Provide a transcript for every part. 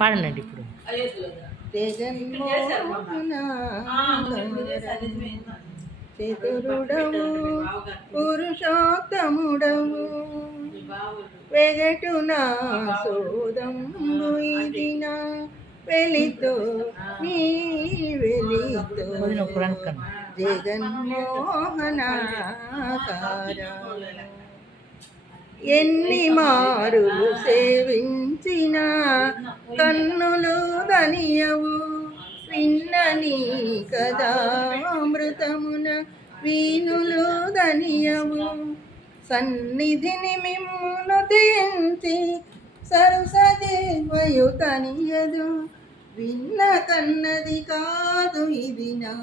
పాడండి ఇప్పుడు. చతురుడవు పురుషోత్తముడవు వెగటునా సోదంబు ఇదిన వెలితో నీ వెలితో జగన్మోహనాకార ఎన్ని మారులు సేవించిన కన్నులు దనియవు విన్నని కదామృతమున వీనులు దనియవు సన్నిధిని మిమ్మును తెంచి సరసదేవయు తనియదు విన్న కన్నది కాదు ఇది నా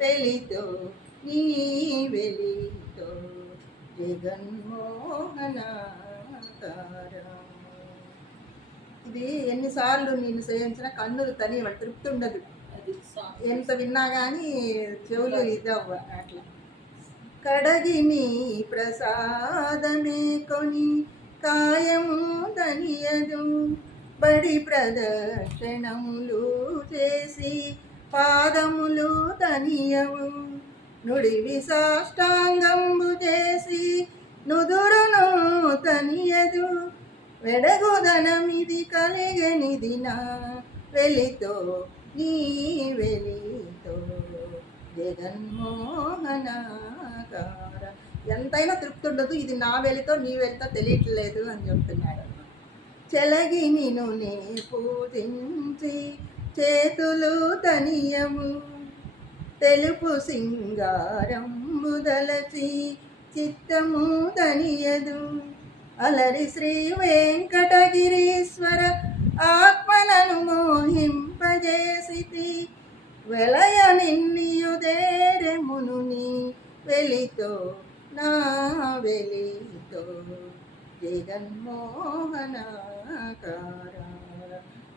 వెలితో నీ వెలితో జగన్మోహనాకార. ఇది ఎన్నిసార్లు నేను సేవించిన కన్నులు తనియవ తృప్తి ఉండదు, ఎంత విన్నా కానీ చెవులు ఇదవ్వ అట్లా. కడగి నీ ప్రసాదమే కొని కాయము తనియదు బడి ప్రదక్షిణములు చేసి పాదములు తనియవు నుడివి సాష్టాంగంబు చేసి నుదురును తనియదు వెడగుదనమిది కలిగనిది నా వెలితో నీ వెలితో జగన్మోహనాకార. ఎంతైనా తృప్తి ఉండదు, ఇది నా వెలితో నీ వెలితో తెలియట్లేదు అని చెప్తున్నాడు. చెలగి నిను నే పూజించి చేతులు తనియము తెలుపు సింగారంబు దలచి చిత్తము తనియదు అలరి శ్రీ వెంకటగిరీశ్వర ఆత్మలను మోహింపజేసితి వెలయ నిన్నియుదేరెమును నీ వెలితో నా వెలితో జగన్మోహనాకార.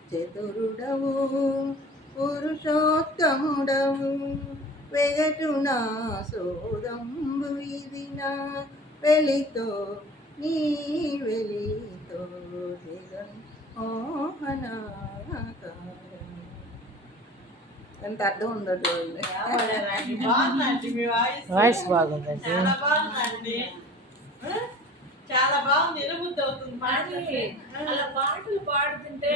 చతురుడవు పురుషోత్తముడవు వెగటునా సోదంబు ఇది నా వెలితో నీ వెలితో జగన్మోహనాకార. ఎంత అర్థం ఉండదు. వాయిస్ బాగుందండి, చాలా బాగుంది. ఎనుబుద్ధి అవుతుంది. పాటలు పాడుతుంటే